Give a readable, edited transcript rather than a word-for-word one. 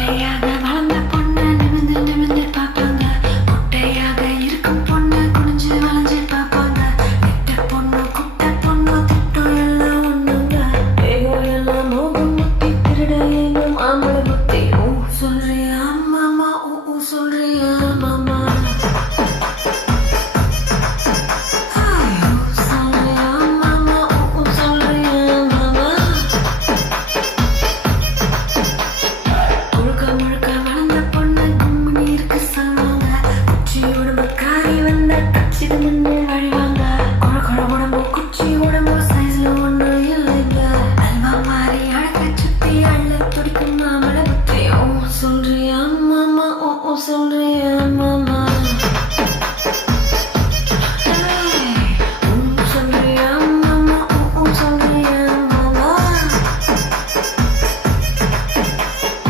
குட்டையாக வளர்ந்த பொண்ணு நிமிந்து நிமிந்து பார்ப்பாங்க. குட்டையாக இருக்கும் பொண்ணு குனிஞ்சு வளைஞ்சு பார்ப்பாங்க. கெட்ட பொண்ணு குட்டை பொண்ணு திட்டம் எல்லாம் ஒண்ணுங்க. ஏகம் எல்லாம் மோகம் முத்தி திருட எங்கும் ஆம்பளை புத்தி. ஊ சொல்றியா மாமா, ஊ சொல்றியா மாமா. சொல்றியா மாமா, சொல்றியா